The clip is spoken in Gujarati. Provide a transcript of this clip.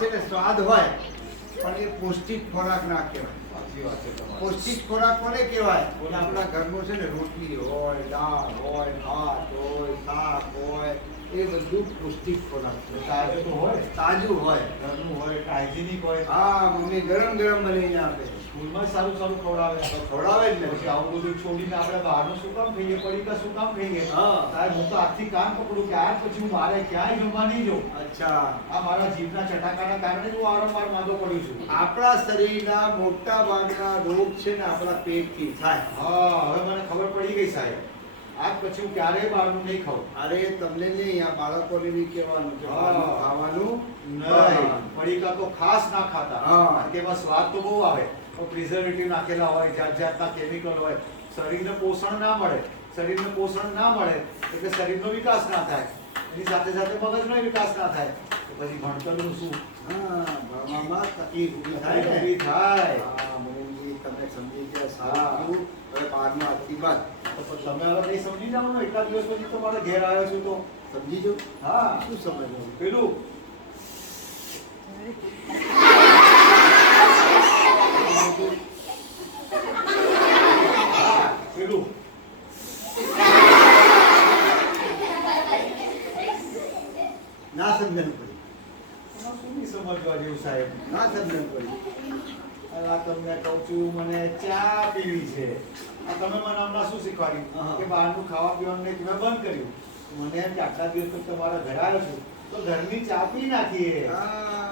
છે ને સ્વાદ હોય પણ એ પૌષ્ટિક ખોરાક ના કહેવાય. સાચી વાત છે તમારી. પૌષ્ટિક ખોરાક કોને કહેવાય? કે આપણા ઘરનું છે ને રોટલી હોય, દાળ હોય, ભાત હોય, શાક હોય, એ બધું પૌષ્ટિક ખોરાક છે. તાજું તો હોય, તાજું હોય. ઘરનું હોય, હાઇજેનિક હોય. હા, મમ્મી ગરમ ગરમ બનાવીને આપે. સ્કૂલમાં સારું સારું ખવડાવે. તો ખવડાવે જ ને. પછી આવું બધું છોડીને આપણે બહારનું શું કામ ખાઈએ, પડીકા શું કામ ખાઈએ? હા. સાહેબ હું તો આજથી કાન પકડું કે આજ પછી હું મારે ક્યાંય જમવા નહીં જઉં. અચ્છા, આ મારા જીભના ચટાકાના કારણે જ હું વારંવાર માંદો પડ્યું છું. આપણા શરીરના મોટા ભાગના રોગ છે ને આપણા પેટથી થાય. હા, હવે મને ખબર પડી ગઈ સાહેબ. આજ પછી હું ક્યારેય બહારનું નહીં ખાઉં. અરે તમને નહીં, આ બાળકોને બી કહેવાનું કે બહારનું ખાવાનું નહીં, પડીકા તો ખાસ ના ખાતા. હા. કારણ કે એમાં સ્વાદ તો બહુ આવે, પણ પ્રિઝર્વેટિવ નાખેલા હોય, જાત જાતના કેમિકલ હોય, શરીરને પોષણ ના મળે. શરીરને પોષણ ના મળે એટલે શરીરનો વિકાસ ના થાય, એની સાથે સાથે મગજનો વિકાસ ના થાય, તો પછી ભણતરનું શું? હા, ભણવામાં તકલીફ ઊભી થાય ને. ઊભી થાય. હા, મોહનજી તમે સમજી ગયા. હા. સારું. હવે બહારનું આજથી બાદ તો પછી તમે હવે નહીં સમજી જાઓ ને, એટલા દિવસ પછી તમારા ઘેર આવ્યો છું તો. સમજી જો. હા, શું સમજવું? પેલું હા, પેલું ના સમજણ પડી. એમાં શું નહીં સમજવા જેવું સાહેબ? ના સમજણ પડી. આ તમને કહું છું, મને ચા પીવી છે. આ તમે મને હમણાં શું શીખવાડ્યું હા. કે બહારનું ખાવા પીવાનું મેં બંધ કર્યું. મને એમ કે આટલા દિવસ તો તમારા ઘરે આવ્યો છું તો ઘરની ચા પી નાખીએ. હા,